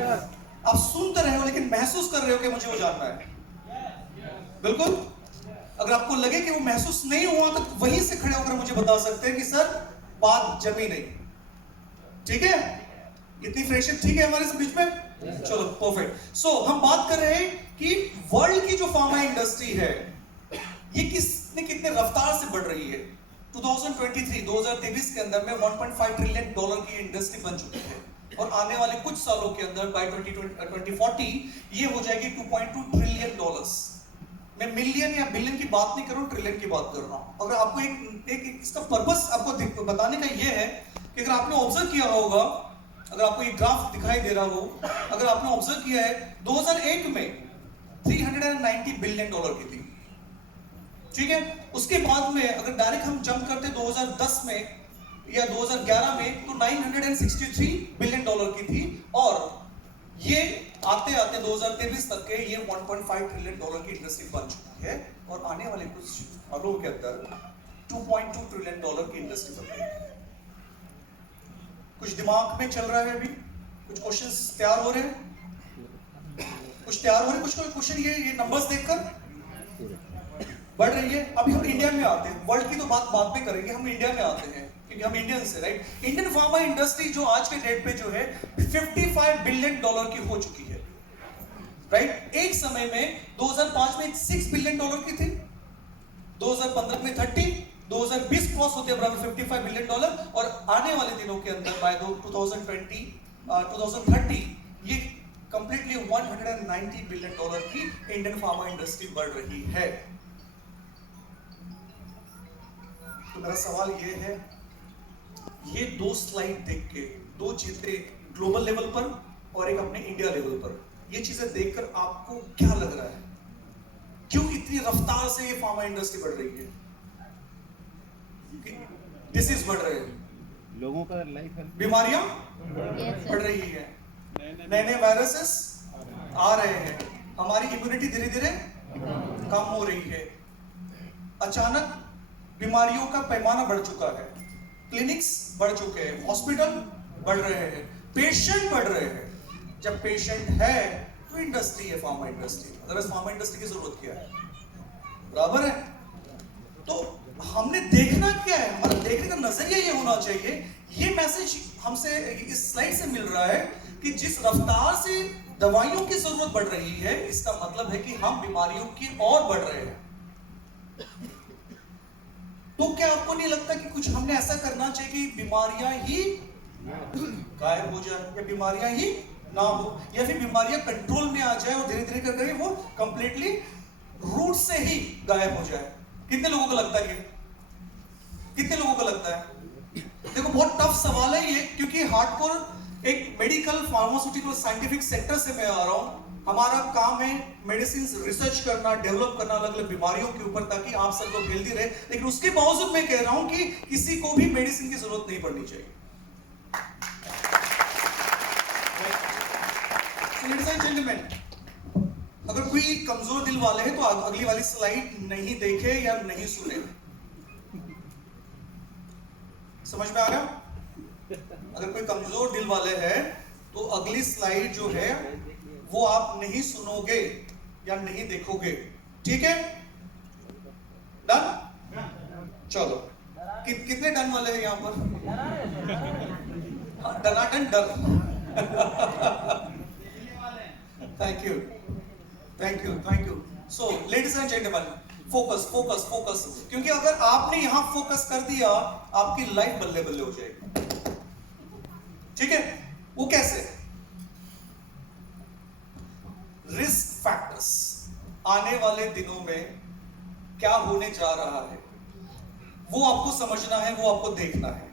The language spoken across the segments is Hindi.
आप सुन तो रहे हो लेकिन महसूस कर रहे हो कि मुझे वो जानना है। बिल्कुल। अगर आपको लगे कि वो महसूस नहीं हुआ तो वहीं से खड़े होकर मुझे बता सकते हैं कि सर बात जमी नहीं। ठीक है, इतनी फ्रेंडशिप ठीक है हमारे इस बीच में। चलो परफेक्ट। सो हम बात कर रहे हैं कि वर्ल्ड की जो फार्मा इंडस्ट्री है ये कितने रफ्तार से बढ़ रही है। 2023 के अंदर में 1.5 ट्रिलियन डॉलर की इंडस्ट्री बन चुकी है और आने वाले कुछ सालों के अंदर बाय 2040 ये हो जाएगी 2.2 ट्रिलियन डॉलर्स। मैं मिलियन या बिलियन की बात नहीं कर रहा हूं, ट्रिलियन की बात कर रहा हूं। अगर आपको एक इसका पर्पस आपको बताने का ये है कि अगर आपने ऑब्जर्व किया होगा, अगर आपको ये ग्राफ दिखाई दे रहा हो, अगर आपने ऑब्जर्व किया है 2001 में 390 बिलियन डॉलर की थी। ठीक है, उसके बाद में अगर डायरेक्ट हम जंप करते 2010 में या 2011 में तो 963 बिलियन डॉलर की थी और ये आते आते 2023 तक के ये 1.5 ट्रिलियन डॉलर की इंडस्ट्री बन चुकी है और आने वाले कुछ सालों के अंदर 2.2 ट्रिलियन डॉलर की इंडस्ट्री बन रही है। कुछ दिमाग में चल रहा है अभी, कुछ क्वेश्चंस तैयार हो रहे हैं, कुछ क्वेश्चन ये नंबर्स देखकर बढ़ रही है। अभी हम इंडिया में आते हैं, वर्ल्ड की तो बात बाद में करेंगे, हम इंडिया में आते हैं क्योंकि हम इंडियंस हैं, राइट। इंडियन फार्मा इंडस्ट्री जो आज के डेट पे जो है 55 बिलियन डॉलर की हो चुकी है, राइट। एक समय में 2005 में 6 बिलियन डॉलर की थी, 2015 में 30, 2020 क्रॉस होते हैं बराबर 55 बिलियन डॉलर और आने वाले दिनों के अंदर बाय 2030 ये कंप्लीटली 190 बिलियन डॉलर की इंडियन फार्मा इंडस्ट्री बढ़ रही है। तो मेरा सवाल ये है, ये दो स्लाइड देख के, दो चीजें ग्लोबल लेवल पर और एक अपने इंडिया लेवल पर, ये चीजें देखकर आपको क्या लग रहा है? क्यों इतनी रफ्तार से ये फार्मा इंडस्ट्री बढ़ रही है? डिसीज बढ़ रहे हैं, लोगों का लाइफ, बीमारियां बढ़ रही है, नए नए वायरसेस आ रहे हैं, हमारी इम्यूनिटी धीरे धीरे कम हो रही है, अचानक बीमारियों का पैमाना बढ़ चुका है, क्लिनिक्स बढ़ चुके हैं, हॉस्पिटल बढ़ रहे हैं, पेशेंट बढ़ रहे हैं। जब पेशेंट है तो इंडस्ट्री है pharma industry, otherwise pharma industry की जरूरत क्या है? बराबर है। तो हमने देखना क्या है, हमारा देखने का नजरिया ये होना चाहिए। ये मैसेज हमसे इस स्लाइड से मिल रहा है कि जिस रफ्तार से दवाइयों की जरूरत बढ़ रही है, इसका मतलब है कि हम बीमारियों की ओर बढ़ रहे हैं। तो क्या आपको नहीं लगता कि कुछ हमने ऐसा करना चाहिए कि बीमारियां ही गायब हो जाए या बीमारियां ही ना हो, या फिर बीमारियां कंट्रोल में आ जाए और धीरे धीरे करके वो कंप्लीटली रूट से ही गायब हो जाए? कितने लोगों को लगता है? कितने लोगों को लगता है? देखो बहुत टफ सवाल है ये, क्योंकि हार्डकोर एक मेडिकल फार्मास्यूटिकल साइंटिफिक सेक्टर से मैं आ रहा हूं। हमारा काम है मेडिसिन रिसर्च करना, डेवलप करना अलग अलग बीमारियों के ऊपर, ताकि आप सब लोग हेल्दी रहे। लेकिन उसके बावजूद मैं कह रहा हूं कि किसी को भी मेडिसिन की जरूरत नहीं पड़नी चाहिए। लेडीज एंड जेंटलमैन, अगर कोई कमजोर दिल वाले हैं तो अगली वाली स्लाइड नहीं देखे या नहीं सुने। समझ में आ रहा? अगर कोई कमजोर दिल वाले हैं तो अगली स्लाइड जो है वो आप नहीं सुनोगे या नहीं देखोगे। ठीक है, डन? चलो, कितने डन वाले हैं यहां पर? डनाडन डर। Thank you, thank you, thank you. So ladies and gentleman, focus focus focus, क्योंकि अगर आपने यहां फोकस कर दिया आपकी लाइफ बल्ले बल्ले हो जाएगी। ठीक है, वो कैसे? रिस्क फैक्टर्स, आने वाले दिनों में क्या होने जा रहा है वो आपको समझना है, वो आपको देखना है,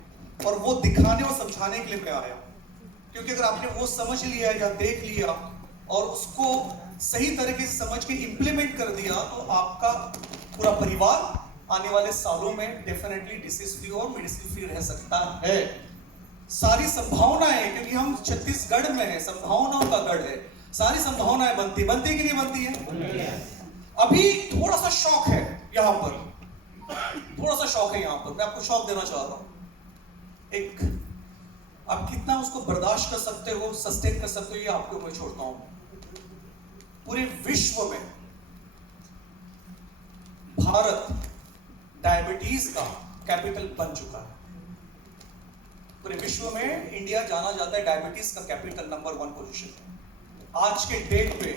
और वो दिखाने और समझाने के लिए मैं आया। क्योंकि अगर आपने वो समझ लिया या देख लिया और उसको सही तरीके से समझ के इंप्लीमेंट कर दिया तो आपका पूरा परिवार आने वाले सालों में डेफिनेटली डिसीज फ्री और मेडिसिन फ्री रह सकता है। सारी संभावनाएं, क्योंकि हम छत्तीसगढ़ में है, संभावनाओं का गढ़ है, सारी संभावनाएं बनती कि नहीं बनती है? अभी थोड़ा सा शौक है यहां पर, थोड़ा सा शौक है यहां पर, मैं आपको शौक देना चाह रहा हूं। एक आप कितना उसको बर्दाश्त कर सकते हो, सस्टेन कर सकते हो, ये आपके ऊपर छोड़ता हूं। पूरे विश्व में भारत डायबिटीज का कैपिटल बन चुका है। पूरे विश्व में इंडिया जाना जाता है डायबिटीज का कैपिटल, नंबर 1 पोजीशन पे। आज के डेट पे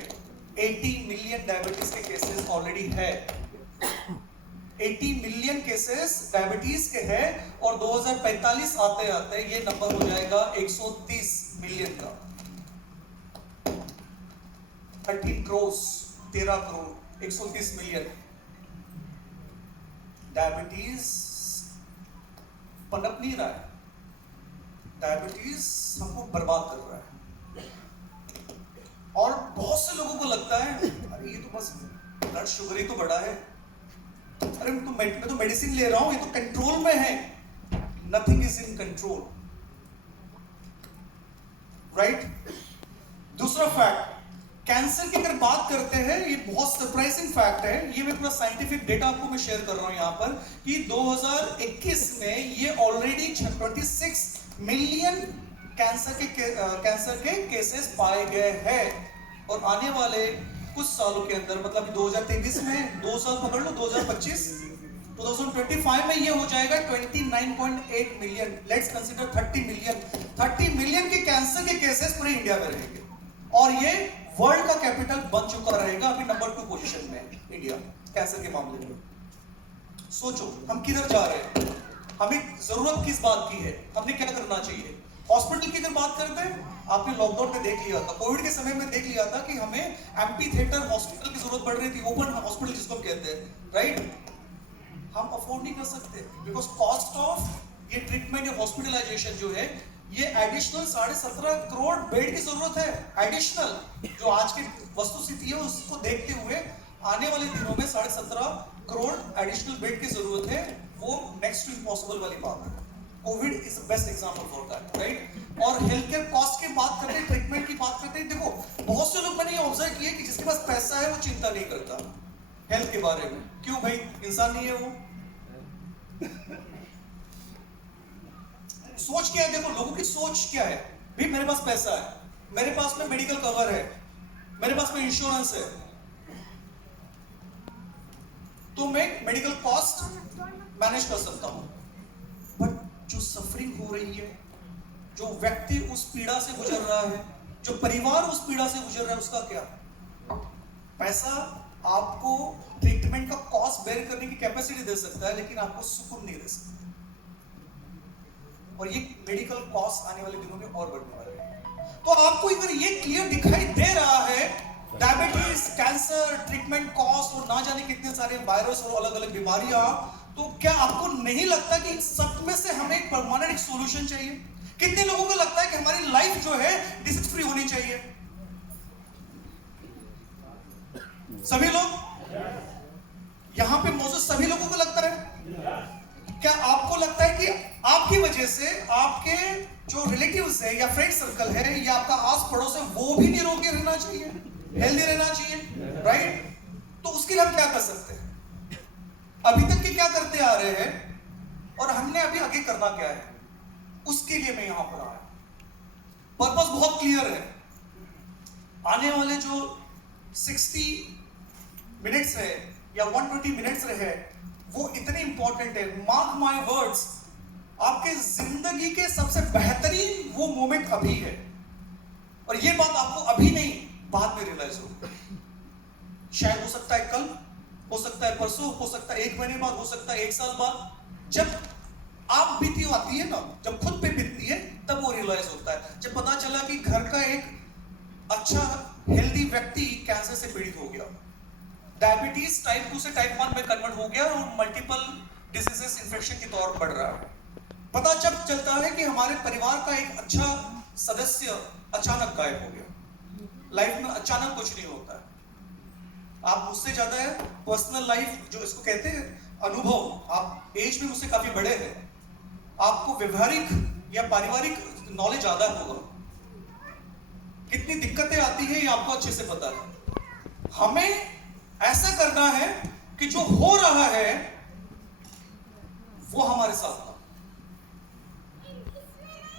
80 मिलियन डायबिटीज के केसेस ऑलरेडी है। 80 मिलियन केसेस डायबिटीज के हैं और 2045 आते आते ये नंबर हो जाएगा 130 मिलियन का। 13 करोड़ 130 मिलियन। डायबिटीज पनप नहीं रहा है, डायबिटीज हमको बर्बाद कर रहा है। और बहुत से लोगों को लगता है अरे ये तो बस ब्लड शुगर ही तो बढ़ा है, अरे मैं तो मेडिसिन ले रहा हूं, ये तो कंट्रोल में है। Nothing is in control, right. दूसरा फैक्ट, कैंसर की अगर बात करते हैं, ये बहुत सरप्राइजिंग फैक्ट है। ये मैं पूरा साइंटिफिक डेटा आपको मैं शेयर कर रहा हूं यहां पर कि 2021 में ये ऑलरेडी 26 मिलियन कैंसर के केसेस पाए गए हैं। और आने वाले कुछ सालों के अंदर, मतलब 2023 में 2 साल पकड़ लो, 2025 2025 में ये हो जाएगा 29.8 मिलियन। लेट्स कंसीडर 30 मिलियन के कैंसर के केसेस पूरे इंडिया में रहेंगे और ये वर्ल्ड का कैपिटल बन चुका रहेगा। अभी नंबर 2 पोजीशन में इंडिया कैंसर के मामले में। सोचो हम किधर जा रहे हैं, हमें जरूरत किस बात की है, हमने क्या करना चाहिए। हॉस्पिटल की अगर बात करते हैं, आपने लॉकडाउन में देख लिया था, कोविड के समय में देख लिया था कि हमें एम्पी थिएटर हॉस्पिटल की जरूरत पड़ रही थी, ओपन हॉस्पिटल जिसको हम कहते हैं, राइट। हम अफोर्ड नहीं कर सकते बिकॉज कॉस्ट ऑफ ये ट्रीटमेंट या हॉस्पिटलाइजेशन जो है, ये एडिशनल 17.5 करोड़ बेड की जरूरत है। एडिशनल जो आज की वस्तुस्थिति है उसको देखते हुए आने वाले दिनों में 17.5 करोड़ एडिशनल बेड की जरूरत है। वो नेक्स्ट टू इम्पॉसिबल वाली बात है। Covid is the best example for that, right. और हेल्थ केयर कॉस्ट की बात करते हैं, ट्रीटमेंट की बात करते हैं, देखो बहुत से लोग मैंने ये ऑब्जर्व किए कि जिसके पास पैसा है वो चिंता नहीं करता हेल्थ के बारे में। क्यों भाई, इंसान नहीं है वो। सोच क्या है, देखो लोगों की सोच क्या है, भाई मेरे पास पैसा है, मेरे पास में मेडिकल कवर है, मेरे पास में इंश्योरेंस है, तो मैं मेडिकल कॉस्ट मैनेज कर सकता हूं। बट जो सफरिंग हो रही है, जो व्यक्ति उस पीड़ा से गुजर रहा है, जो परिवार उस पीड़ा से गुजर रहा है, उसका क्या। पैसा आपको ट्रीटमेंट का कॉस्ट बेयर करने की कैपेसिटी दे सकता है, लेकिन आपको सुकून नहीं दे सकता। और ये मेडिकल कॉस्ट आने वाले दिनों में और बढ़ने वाले हैं। तो आपको अगर ये क्लियर दिखाई दे रहा है, डायबिटीज, कैंसर, ट्रीटमेंट कॉस्ट और ना जाने कितने सारे वायरस और अलग अलग बीमारियां, तो क्या आपको नहीं लगता कि इन सब में से हमें एक परमानेंट एक सॉल्यूशन चाहिए। कितने लोगों को लगता है कि हमारी लाइफ जो है डिसीज फ्री होनी चाहिए। सभी लोग यहां पे मौजूद सभी लोगों को लगता है। क्या आपको लगता है कि आपकी वजह से आपके जो रिलेटिव्स है या फ्रेंड सर्कल है या आपका आस पड़ोस है वो भी निरोगी रहना चाहिए, हेल्दी रहना चाहिए, राइट। तो उसके लिए हम क्या कर सकते हैं, अभी तक के क्या करते आ रहे हैं और हमने अभी आगे करना क्या है, उसके लिए मैं यहां पर आया। पर्पस बहुत क्लियर है। आने वाले जो 60 मिनट्स है या 120 मिनट्स रहे, वो इतने इंपॉर्टेंट है। मार्क माय वर्ड्स, आपके जिंदगी के सबसे बेहतरीन वो मोमेंट अभी है। और ये बात आपको अभी नहीं, बाद में रियलाइज हो। शायद हो सकता है कल, हो सकता है परसों, हो सकता है 1 महीने बाद, हो सकता है 1 साल बाद। जब आप बीती आती है ना, जब खुद पे बीतती है, तब वो रियलाइज होता है। जब पता चला कि घर का एक अच्छा हेल्दी व्यक्ति कैंसर से पीड़ित हो गया, डायबिटीज टाइप 2 से टाइप 1 में कन्वर्ट हो गया और मल्टीपल डिजीजेस इन्फेक्शन की तौर बढ़ रहा है। पता जब चलता है कि हमारे परिवार का एक अच्छा सदस्य अचानक गायब हो गया। लाइफ में अचानक कुछ नहीं होता है। आप मुझसे ज्यादा है पर्सनल लाइफ जो इसको कहते हैं अनुभव, आप एज में मुझसे काफी बड़े हैं, आपको व्यवहारिक या पारिवारिक नॉलेज ज्यादा होगा। कितनी दिक्कतें आती है ये आपको अच्छे से पता है। हमें ऐसा करना है कि जो हो रहा है वो हमारे साथ हो।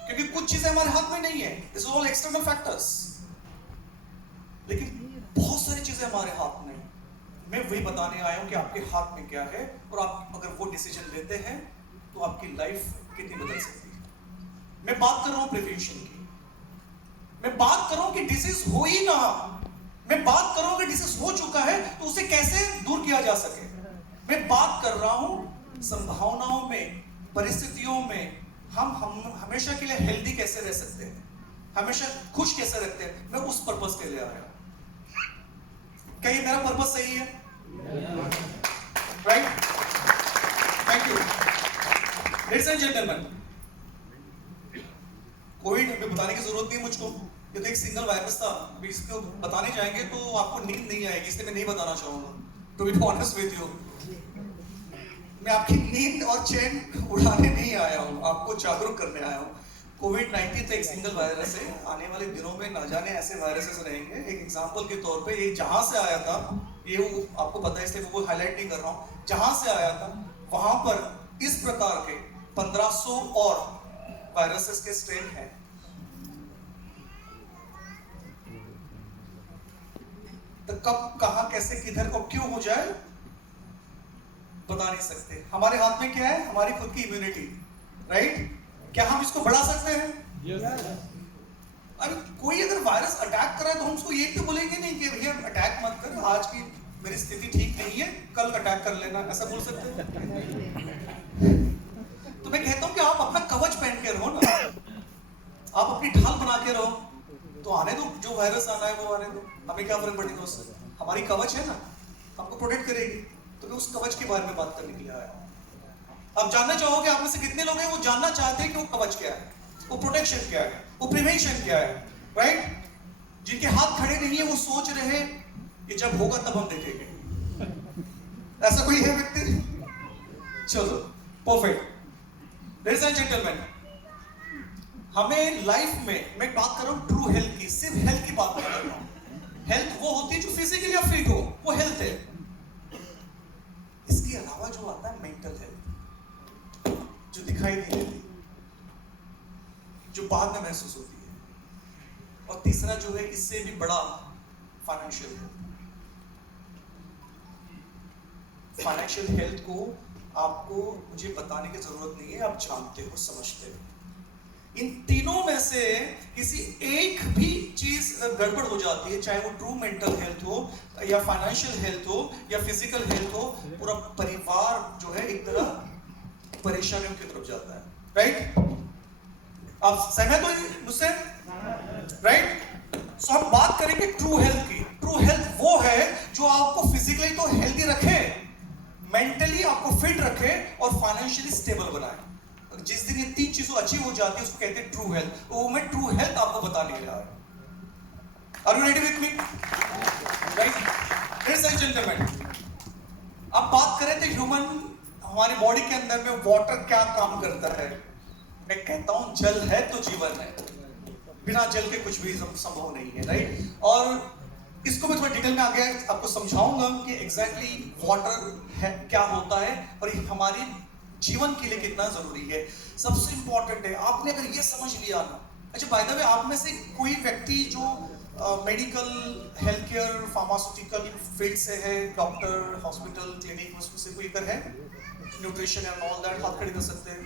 क्योंकि कुछ चीजें हमारे हाथ में नहीं है, this is all external factors. लेकिन बहुत सारी चीजें हमारे हाथ में। मैं वही बताने आया हूं कि आपके हाथ में क्या है, और आप अगर वो डिसीजन लेते हैं तो आपकी लाइफ कितनी बदल सकती है। मैं बात कर रहा हूं प्रिवेंशन की, मैं बात कर रहा हूं कि डिसीज हो ही ना, मैं बात कर रहा हूं कि डिसीज हो चुका है तो उसे कैसे दूर किया जा सके। मैं बात कर रहा हूं संभावनाओं में, परिस्थितियों में हम हमेशा के लिए हेल्दी कैसे रह सकते हैं, हमेशा खुश कैसे रखते हैं। मैं उस पर्पस के लिए आया। क्या ये मेरा पर्पस सही है? Right? Thank you. Ladies and gentleman, Covid हमें बताने की जरूरत नहीं मुझको, ये तो एक सिंगल वायरस था। अभी इसको बताने जाएंगे तो आपको नींद नहीं आएगी, इसलिए मैं नहीं बताना चाहूंगा। To be honest with you, मैं आपकी नींद और चैन उड़ाने नहीं आया हूँ, आपको जागरूक करने आया हूँ। कोविड-19 तो एक सिंगल वायरस है, आने वाले दिनों में ना जाने ऐसे वायरसेस रहेंगे। एक एग्जांपल के तौर पे ये जहां से आया था, ये आपको पता है इसलिए वो हाईलाइट नहीं कर रहा हूँ, जहां से आया था वहां पर इस प्रकार के 1500 और वायरसेस के स्ट्रेन हैं। तो कब, कहां, कैसे, किधर और क्यों हो जाए बता नहीं सकते। हमारे हाथ में क्या है? हमारी खुद की इम्यूनिटी, राइट? क्या हम इसको बढ़ा सकते हैं? yes. अरे कोई अगर वायरस अटैक करा तो हम उसको ये तो बोलेंगे नहीं कि भैया अटैक मत कर, आज की मेरी स्थिति ठीक नहीं है, कल अटैक कर लेना, ऐसा बोल सकते हैं? तो मैं कहता हूं कि आप अपना कवच पहन के रहो ना, आप अपनी ढाल बना के रहो, तो आने दो, जो वायरस आना है वो आने दो, हमें क्या फर्क पड़ेगा उससे। हमारी कवच है ना, हमको प्रोटेक्ट करेगी। तो मैं उस कवच के बारे में बात करने के लिए आया हूं। आप जानना चाहोगे, आप में से कितने लोग हैं वो जानना चाहते हैं कि वो कवच क्या है, वो प्रोटेक्शन क्या है, वो प्रिवेंशन क्या है, राइट? जिनके हाथ खड़े नहीं है वो सोच रहे कि जब होगा तब हम देखेंगे। ऐसा कोई है व्यक्ति? चलो, परफेक्ट। लेडीज एंड जेंटलमैन, हमें लाइफ में, मैं बात कर रहा हूं ट्रू हेल्थ की, सिर्फ हेल्थ की बात कर रहा हूं। हेल्थ वो होती है जो फिजिकली आप फिट हो, वो हेल्थ है। इसके अलावा जो आता है मेंटल हेल्थ, जो दिखाई नहीं देती, जो बाद में महसूस होती है, और तीसरा जो है इससे भी बड़ा, फाइनेंशियल हेल्थ। फाइनेंशियल हेल्थ को आपको मुझे बताने की जरूरत नहीं है, आप जानते हो, समझते हो। इन तीनों में से किसी एक भी चीज गड़बड़ हो जाती है, चाहे वो ट्रू मेंटल हेल्थ हो या फाइनेंशियल हेल्थ हो या फिजिकल हेल्थ हो, पूरा परिवार जो है एक तरह परेशानियों की तरफ जाता है, राइट? आप सहमत हो मुझसे, राइट? सो हम बात करेंगे ट्रू हेल्थ की। ट्रू हेल्थ वो है जो आपको फिजिकली तो हेल्दी रखे, मेंटली आपको फिट रखे और फाइनेंशियली स्टेबल बनाए। जिस दिन ये तीन चीजों अचीव हो जाती है उसको कहते हैं ट्रू हेल्थ। वो मैं ट्रू हेल्थ आपको बताने जा रहा हूं। Are you ready with me? Right? Ladies and gentleman, अब बात करें तो ह्यूमन, हमारी बॉडी के अंदर में वाटर क्या काम करता है। मैं कहता हूं जल है तो जीवन है, बिना जल के कुछ भी संभव नहीं है, राइट? और इसको मैं थोड़ा डिटेल में आगे आपको समझाऊंगा कि एग्जैक्टली वाटर है क्या होता है और ये हमारी जीवन के लिए कितना जरूरी है। सबसे इंपॉर्टेंट है, आपने अगर ये समझ लिया ना। अच्छा, बाय द वे, आप में से कोई व्यक्ति जो medical, health care, pharmaceutical field से है, डॉक्टर, हॉस्पिटल, क्लिनिक, उसमें से कोई इधर है? न्यूट्रिशन एंड ऑल दैट, हाथ खड़े कर सकते हैं।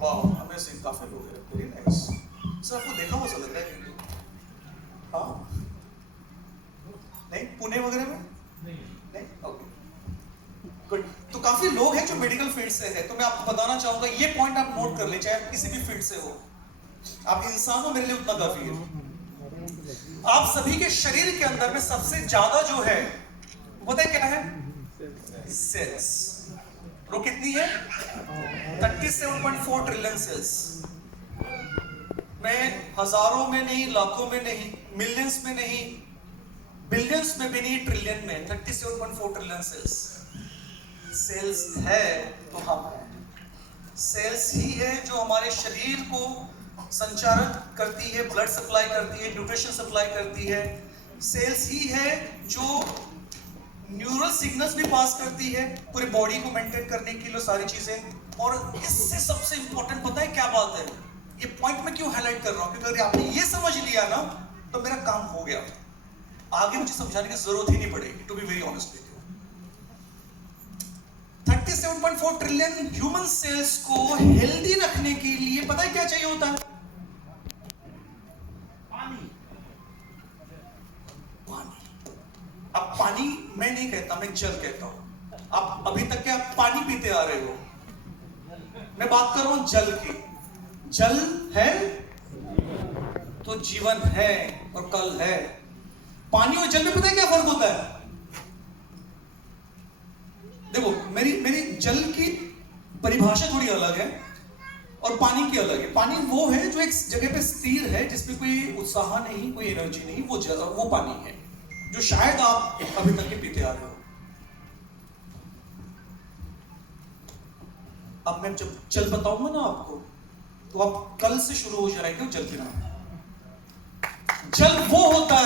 वाह, अमेजिंग, काफी लोग हैं, वेरी नाइस। सर आपको देखा हुआ सा लग रहा है। हाँ, नहीं, पुणे वगैरह में नहीं, ओके, गुड। तो काफी लोग हैं जो मेडिकल फील्ड से है। तो मैं आपको बताना चाहूंगा, ये पॉइंट आप नोट कर ले, चाहे किसी भी फील्ड से हो, आप इंसान हो, मेरे लिए उतना काफी है। आप सभी के शरीर के अंदर में सबसे ज्यादा जो है पता है क्या है? सेल्स। वो कितनी है? 37.4 ट्रिलियन सेल्स। मैं हजारों में नहीं, लाखों में नहीं, मिलियंस में नहीं, बिलियंस में भी नहीं, ट्रिलियन में 37.4 ट्रिलियन सेल्स। सेल्स है तो हम हैं। सेल्स ही है जो हमारे शरीर को संचारित करती है, ब्लड सप्लाई करती है, न्यूट्रिशन सप्लाई करती है। सेल्स ही है जो न्यूरल सिग्नल्स भी पास करती है पूरी बॉडी को मेंटेन करने के लिए, सारी चीजें। और इससे सबसे इंपॉर्टेंट पता है क्या बात है? ये पॉइंट मैं क्यों हाईलाइट कर रहा हूं, क्योंकि अगर आपने ये समझ लिया ना तो मेरा काम हो गया, आगे मुझे समझाने की जरूरत ही नहीं पड़ेगी, to be very honest with you. 37.4 trillion human cells को हेल्दी रखने के लिए पता है क्या चाहिए होता है? पानी। अब पानी मैं नहीं कहता, मैं जल कहता हूं। आप अभी तक क्या पानी पीते आ रहे हो? मैं बात कर रहा हूं जल की। जल है तो जीवन है और कल है। पानी और जल में पता है क्या फर्क होता है? देखो, मेरी जल की परिभाषा थोड़ी अलग है और पानी की अलग है। पानी वो है जो एक जगह पे स्थिर है, जिसमें कोई उत्साह नहीं, कोई एनर्जी नहीं, वो पानी है जो शायद आप अभी तक के पीते आ रहे हो। अब मैं जब जल बताऊंगा ना आपको, तो आप कल से शुरू हो जाएंगे जल पीना। जल वो होता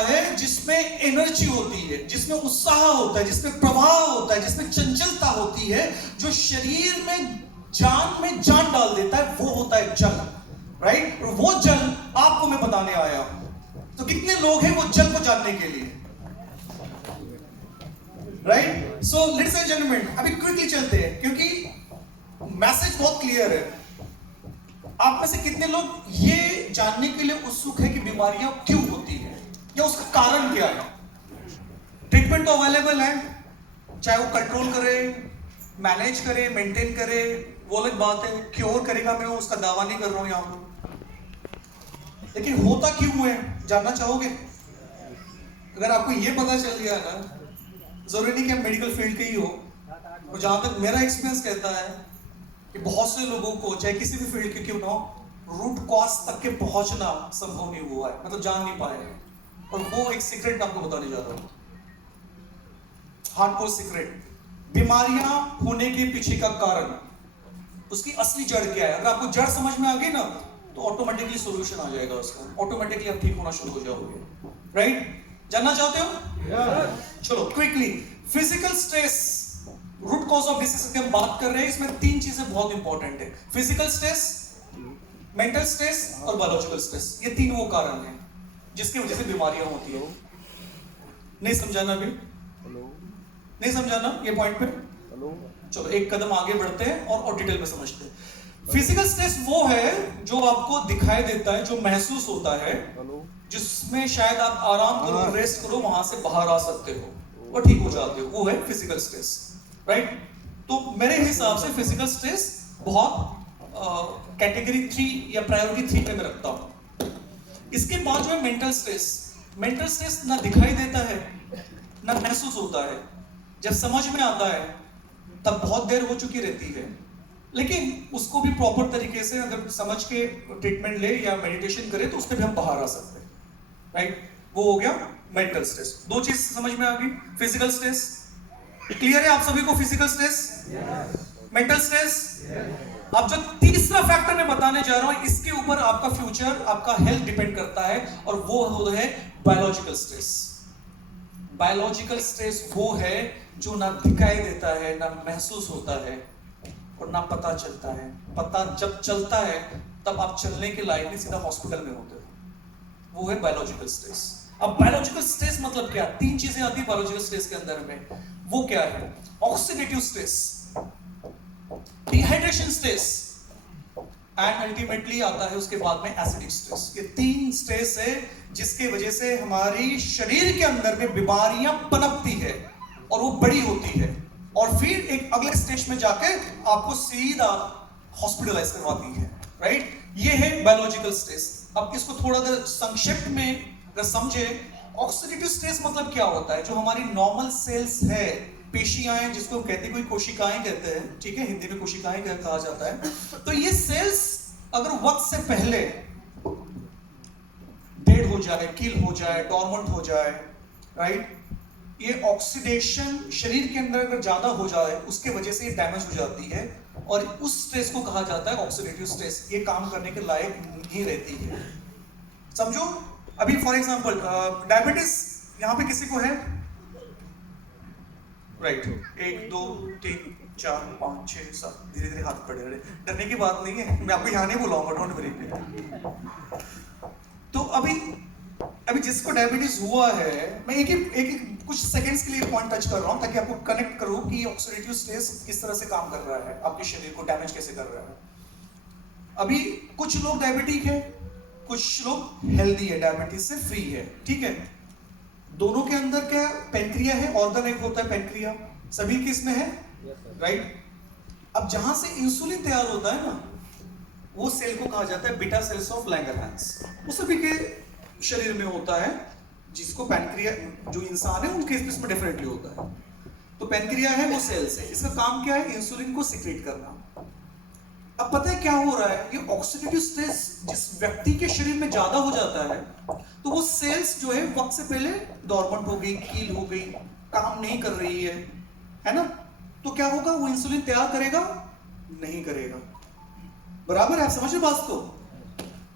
है जिसमें एनर्जी होती है, जिसमें उत्साह होता है, जिसमें प्रवाह होता है, जिसमें चंचलता होती है, जो शरीर में जान डाल देता है, वो होता है जल। राइट? और वो जल आपको मैं बताने आया हूं। तो कितने लोग हैं वो जल को जानने के लिए? Right? So let's say gentleman, अभी क्विकली चलते हैं क्योंकि मैसेज बहुत क्लियर है। आप में से कितने लोग ये जानने के लिए उत्सुक है कि बीमारियां क्यों होती है या उसका कारण क्या है? ट्रीटमेंट तो अवेलेबल है, चाहे वो कंट्रोल करे, मैनेज करे, मेंटेन करे, वो अलग बात है। क्योर करेगा, मैं उसका दावा नहीं कर रहा हूं यहां पर, लेकिन होता क्यों है जानना चाहोगे? अगर आपको ये पता चल गया ना, जरूरी नहीं कि आप मेडिकल फील्ड के ही हो, और जहां तक मेरा एक्सपीरियंस कहता है कि बहुत से लोगों को, चाहे किसी भी फील्ड के क्यों ना हो, रूट कॉज तक के पहुंचना संभव नहीं हुआ है, मतलब जान नहीं पाए। और वो एक सीक्रेट आपको बताने जा रहा हूं, हार्डकोर सीक्रेट। बीमारियां होने के पीछे का कारण, उसकी असली जड़ क्या है? अगर आपको जड़ समझ में आ गई ना, तो ऑटोमेटिकली सॉल्यूशन आ जाएगा उसका, ऑटोमेटिकली आप ठीक होना शुरू हो जाओगे। राइट? जानना चाहते हो? चलो quickly, physical stress, root cause of disease की हम बात कर रहे हैं। इसमें तीन चीजें बहुत इंपॉर्टेंट है: फिजिकल स्ट्रेस, मेंटल स्ट्रेस और बायोलॉजिकल स्ट्रेस। ये तीन वो कारण हैं जिसकी वजह से बीमारियां होती है। नहीं समझाना अभी? नहीं समझाना ये पॉइंट पे? चलो एक कदम आगे बढ़ते हैं और डिटेल में समझते हैं। फिजिकल स्ट्रेस वो है जो आपको दिखाई देता है, जो महसूस होता है, जिसमें शायद आप आराम करो, रेस्ट करो, वहां से बाहर आ सकते हो और ठीक हो जाते हो, वो है फिजिकल स्ट्रेस। राइट? तो मेरे हिसाब से फिजिकल स्ट्रेस बहुत कैटेगरी 3 या प्रायोरिटी 3 पे मैं रखता हूं। इसके बाद जो है मेंटल स्ट्रेस। मेंटल स्ट्रेस ना दिखाई देता है ना महसूस होता है, जब समझ में आता है तब बहुत देर हो चुकी रहती है, लेकिन उसको भी प्रॉपर तरीके से अगर समझ के ट्रीटमेंट ले या मेडिटेशन करे तो उससे भी हम बाहर आ सकते हैं। राइट? वो हो गया मेंटल स्ट्रेस। दो चीज समझ में आ गई। फिजिकल स्ट्रेस क्लियर है आप सभी को? Physical stress, mental stress. अब जो तीसरा फैक्टर मैं बताने जा रहा हूं, इसके ऊपर आपका फ्यूचर, आपका हेल्थ डिपेंड करता है, और वो है बायोलॉजिकल स्ट्रेस। बायोलॉजिकल स्ट्रेस वो है जो ना दिखाई देता है, ना महसूस होता है और ना पता चलता है। पता जब चलता है तब आप चलने के लायक नहीं, सीधा हॉस्पिटल में होते हो। वो है बायोलॉजिकल स्ट्रेस। अब बायोलॉजिकल स्ट्रेस मतलब क्या? तीन चीजें आती है बायोलॉजिकल स्ट्रेस के अंदर में। वो क्या है? Oxidative stress, dehydration stress and ultimately आता है उसके बाद में एसिडिक स्ट्रेस। ये तीन स्ट्रेस है जिसके वजह से हमारी शरीर के अंदर में बीमारियां पनपती है और वो बड़ी होती है, और फिर एक अगले स्टेज में जाकर आपको सीधा हॉस्पिटलाइज करवाती है। राइट? ये है बायोलॉजिकल स्ट्रेस। अब इसको थोड़ा सा संक्षिप्त में अगर समझे, ऑक्सीडेटिव स्ट्रेस मतलब क्या होता है? जो हमारी नॉर्मल सेल्स है, पेशियाएं जिसको हम कहते हैं, कोई कोशिकाएं कहते हैं, ठीक है, हिंदी में कोशिकाएं कहा जाता है। तो ये सेल्स अगर वक्त से पहले डेड हो जाए, किल हो जाए, डॉर्मेंट हो जाए, राइट, ये ऑक्सीडेशन शरीर के अंदर अगर ज्यादा हो जाए, उसके वजह से ये डैमेज हो जाती है, और उस स्ट्रेस को कहा जाता है ऑक्सीडेटिव स्ट्रेस। ये काम करने के लायक नहीं रहती है। समझो, अभी फॉर एग्जांपल डायबिटीज यहां पे किसी को है? राइट, 1 2 3 4 5 6 7 धीरे धीरे हाथ बढ़े रहे, डरने की बात नहीं है, मैं आपको यहाँ नहीं बुलाऊंगा, डोंट वरी। तो अभी जिसको डायबिटीज हुआ है, मैं एक कुछ सेकंड्स के लिए पॉइंट टच कर रहा हूँ ताकि आपको कनेक्ट करूँ कि ऑक्सीडेटिव स्ट्रेस किस तरह से काम कर रहा है, आपके शरीर को डैमेज कैसे कर रहा है। अभी कुछ लोग डायबिटिक है, कुछ लोग हेल्दी है, डायबिटीज से फ्री है, ठीक है। दोनों के अंदर क्या पेनक्रिया है, ऑर्गन एक होता है पेनक्रिया, सभी के इसमें है, राइट। अब जहां से इंसुलिन तैयार होता है ना, वो सेल को कहा जाता है बीटा सेल्स ऑफ लैंगरहैंस। वो सभी के शरीर में होता है, जिसको पेनक्रिया, जो इंसान है उनके इसमें डेफिनेटली होता है। तो पेनक्रिया है, वो सेल्स है, इसका काम क्या है, इंसुलिन को सिक्रेट करना। अब पता है क्या हो रहा है, ये ऑक्सीडेटिव स्ट्रेस जिस व्यक्ति के शरीर में ज्यादा हो जाता है, तो वो सेल्स जो है वक्त से पहले डोरमेंट हो गई, कील हो गई, काम नहीं कर रही है ना। तो क्या होगा, वो इंसुलिन तैयार करेगा नहीं करेगा, बराबर है, आप समझ रहे बात को।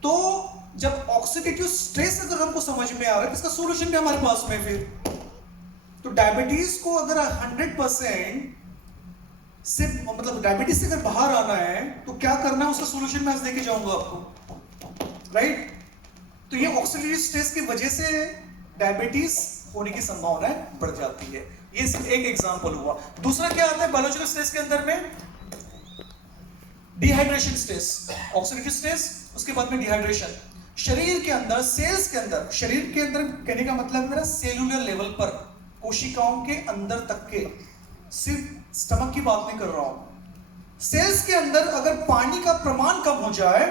तो जब ऑक्सीडेटिव स्ट्रेस अगर हमको समझ में आ रहा है, तो इसका सॉल्यूशन भी हमारे पास में फिर। तो डायबिटीज को अगर 100% से, मतलब डायबिटीज से अगर बाहर आना है तो क्या करना है, उसका सॉल्यूशन मैं आज देके जाऊंगा आपको, राइट। तो ये ऑक्सीडेटिव स्ट्रेस की वजह से डायबिटीज होने की संभावना बढ़ जाती है। ये एक एग्जांपल हुआ। दूसरा क्या आता है बायोलॉजिकल स्ट्रेस के अंदर में, डिहाइड्रेशन स्ट्रेस, ऑक्सीडेटिव स्ट्रेस, उसके बाद में डिहाइड्रेशन। शरीर के अंदर, सेल्स के अंदर, शरीर के अंदर कहने का मतलब मेरा सेलुलर लेवल पर, कोशिकाओं के अंदर तक के, सिर्फ स्टमक की बात नहीं कर रहा हूं, सेल्स के अंदर अगर पानी का प्रमाण कम हो जाए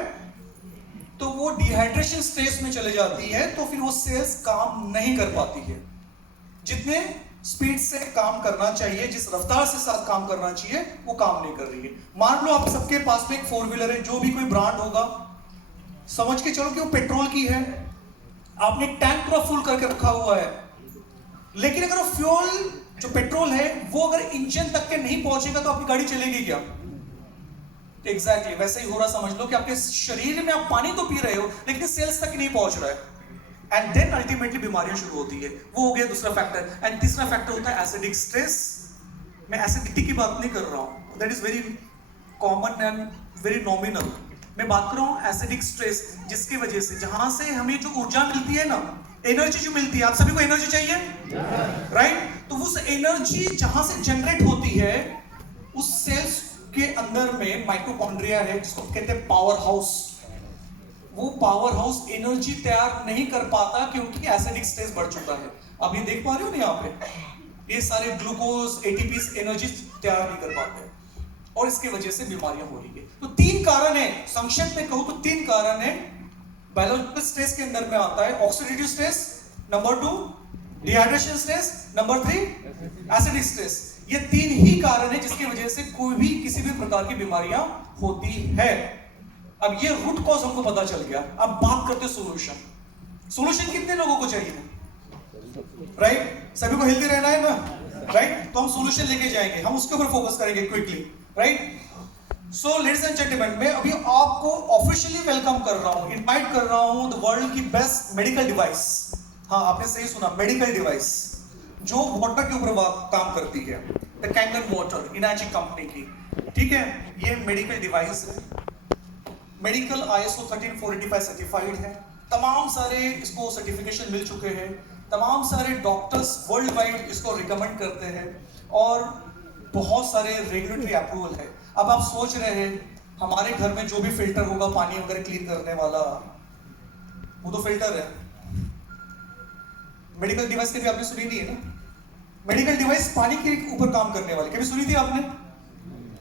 तो वो डिहाइड्रेशन स्टेज में चले जाती है, तो फिर वो सेल्स काम नहीं कर पाती है, जितने स्पीड से काम करना चाहिए, जिस रफ्तार से साथ काम करना चाहिए, वो काम नहीं कर रही है। मान लो आप सबके पास में एक 4 व्हीलर है, जो भी कोई ब्रांड होगा, समझ के चलो कि वो पेट्रोल की है, आपने टैंक पूरा फुल करके रखा हुआ है, लेकिन अगर वो फ्यूल जो पेट्रोल है वो अगर इंजन तक के नहीं पहुंचेगा तो आपकी गाड़ी चलेगी क्या? एग्जैक्टली वैसे ही हो रहा, समझ लो कि आपके शरीर में आप पानी तो पी रहे हो लेकिन सेल्स तक नहीं पहुंच रहा है, एंड देन अल्टीमेटली बीमारियां शुरू होती है। वो हो गया दूसरा फैक्टर। एंड तीसरा फैक्टर होता है एसिडिक स्ट्रेस। मैं एसिडिटी की बात नहीं कर रहा हूं, that is very common and very nominal. मैं बात कर रहा हूं एसिडिक स्ट्रेस, जिसकी वजह से, जहां से हमें जो ऊर्जा मिलती है ना, एनर्जी जो मिलती है, आप सभी को एनर्जी चाहिए, राइट? तो उस एनर्जी जहां से जनरेट होती है, उस सेल्स के अंदर में माइटोकॉन्ड्रिया है, जिसको कहते हैं पावर हाउस। वो पावर हाउस एनर्जी तैयार नहीं कर पाता क्योंकि एसिडिक स्ट्रेस बढ़ चुका है। आप ये देख पा रहे हो ना, यहाँ पे ये सारे ग्लूकोज, एटीपी एनर्जी तैयार नहीं कर पाते, और इसके वजह से बीमारियां हो रही है। तो 3 कारण है, संक्षेप में कहूं तो 3 कारण है बायोलॉजिकल स्ट्रेस के अंदर में आता है। Oxidative stress, number 2 dehydration stress, number 3 acidic stress. ये 3 ही कारण है जिसकी वजह से कोई भी किसी भी प्रकार की बीमारियां होती है। अब ये रूट कॉज हमको पता चल गया। अब बात करते हैं सोल्यूशन। सोल्यूशन कितने लोगों को चाहिए, राइट? सभी को हेल्दी रहना है ना, राइट? तो हम सोल्यूशन लेके जाएंगे, हम उसके ऊपर फोकस करेंगे quickly, right? So ladies and gentleman, मैं अभी आपको ऑफिशियली वेलकम कर रहा हूं, इनवाइट कर रहा हूं द वर्ल्ड की बेस्ट मेडिकल डिवाइस। हाँ, आपने सही सुना, मेडिकल डिवाइस जो वाटर के ऊपर काम करती है, द कैंगन वाटर, इनाची कंपनी की, ठीक है? ये मेडिकल डिवाइस है, मेडिकल ISO 13485 सर्टिफाइड है, तमाम सारे इसको सर्टिफिकेशन मिल चुके हैं, तमाम सारे डॉक्टर्स वर्ल्ड वाइड इसको रिकमेंड करते हैं, और बहुत सारे रेगुलेटरी अप्रूवल है। अब आप सोच रहे हैं हमारे घर में जो भी फिल्टर होगा पानी वगैरह क्लीन करने वाला, वो तो फिल्टर है। मेडिकल डिवाइस कभी आपने सुनी नहीं है ना? मेडिकल डिवाइस पानी के ऊपर काम करने वाली कभी सुनी थी आपने?